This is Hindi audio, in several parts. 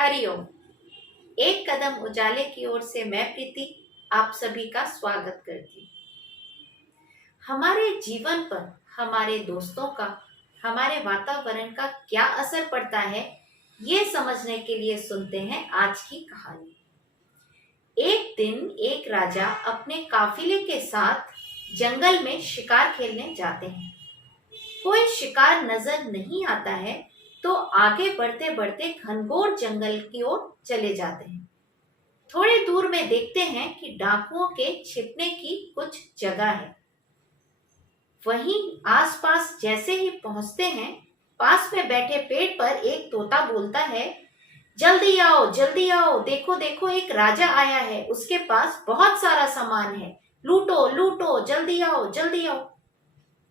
हरिओम। एक कदम उजाले की ओर से मैं प्रीति आप सभी का स्वागत करती हूँ। हमारे जीवन पर हमारे दोस्तों का, हमारे वातावरण का क्या असर पड़ता है, ये समझने के लिए सुनते हैं आज की कहानी। एक दिन एक राजा अपने काफिले के साथ जंगल में शिकार खेलने जाते हैं। कोई शिकार नजर नहीं आता है तो आगे बढ़ते बढ़ते घनघोर जंगल की ओर चले जाते हैं। थोड़ी दूर में देखते हैं कि डाकुओं के छिपने की कुछ जगह है। वहीं आसपास जैसे ही पहुंचते हैं, पास में बैठे पेड़ पर एक तोता बोलता है, जल्दी आओ, देखो देखो एक राजा आया है, उसके पास बहुत सारा सामान है, लूटो लूटो, जल्दी आओ।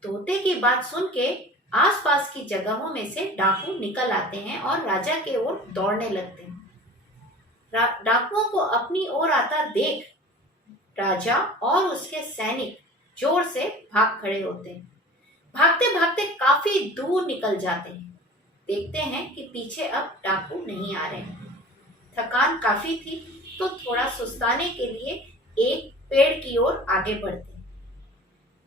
तोते की बात सुन के आसपास की जगहों में से डाकू निकल आते हैं और राजा के ओर दौड़ने लगते हैं। डाकुओं को अपनी ओर आता देख राजा और उसके सैनिक जोर से भाग खड़े होते हैं। भागते भागते काफी दूर निकल जाते हैं। देखते हैं कि पीछे अब डाकू नहीं आ रहे हैं। थकान काफी थी तो थोड़ा सुस्ताने के लिए एक पेड़ की ओर आगे बढ़ते हैं।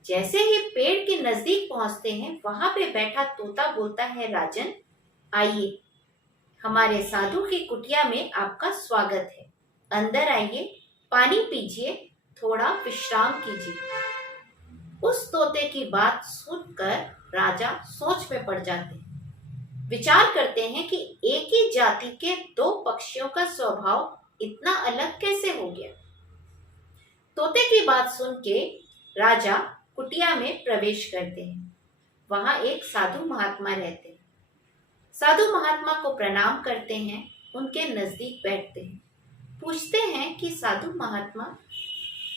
जैसे ही पेड़ के नजदीक पहुंचते हैं, वहां पे बैठा तोता बोलता है, राजन आइए, हमारे साधु की कुटिया में आपका स्वागत है। अंदर आइए, पानी पीजिए, थोड़ा विश्राम कीजिए। उस तोते की बात सुनकर राजा सोच में पड़ जाते हैं। विचार करते हैं कि एक ही जाति के दो पक्षियों का स्वभाव इतना अलग कैसे हो गया। तोते की बात सुन के राजा कुटिया में प्रवेश करते हैं। वहां एक साधु महात्मा रहते हैं। साधु महात्मा को प्रणाम करते हैं, उनके नजदीक बैठते हैं। पूछते हैं कि साधु महात्मा,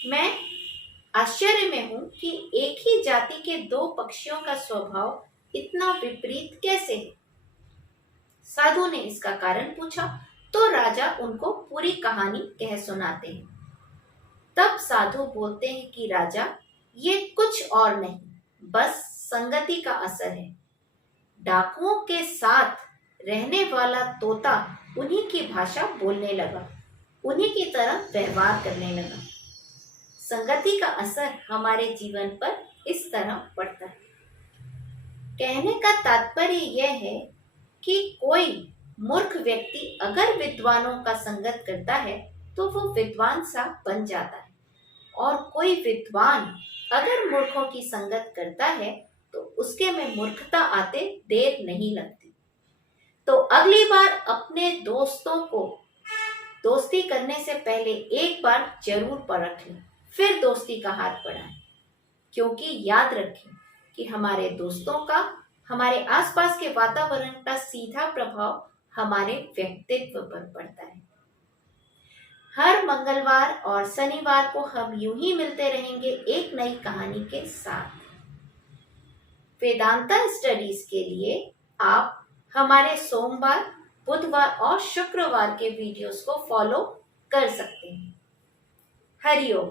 मैं आश्चर्य में हूं कि एक ही जाति के दो पक्षियों का स्वभाव इतना विपरीत कैसे है। साधु ने इसका कारण पूछा तो राजा उनको पूरी कहानी कह सुनाते हैं। तब साधु बोलते हैं कि राजा, ये कुछ और नहीं, बस संगति का असर है। डाकुओं के साथ रहने वाला तोता उन्हीं की भाषा बोलने लगा, उन्हीं की तरह व्यवहार करने लगा। संगति का असर हमारे जीवन पर इस तरह पड़ता है। कहने का तात्पर्य यह है कि कोई मूर्ख व्यक्ति अगर विद्वानों का संगत करता है तो वो विद्वान सा बन जाता है, और कोई विद्वान अगर मूर्खों की संगत करता है तो उसके में मूर्खता आते देर नहीं लगती। तो अगली बार अपने दोस्तों को दोस्ती करने से पहले एक बार जरूर परख लें, फिर दोस्ती का हाथ बढ़ाएं। क्योंकि याद रखें कि हमारे दोस्तों का, हमारे आसपास के वातावरण का सीधा प्रभाव हमारे व्यक्तित्व पर पड़ता है। हर मंगलवार और शनिवार को हम यूं ही मिलते रहेंगे एक नई कहानी के साथ। वेदांता स्टडीज के लिए आप हमारे सोमवार, बुधवार और शुक्रवार के वीडियोस को फॉलो कर सकते हैं। हरिओम।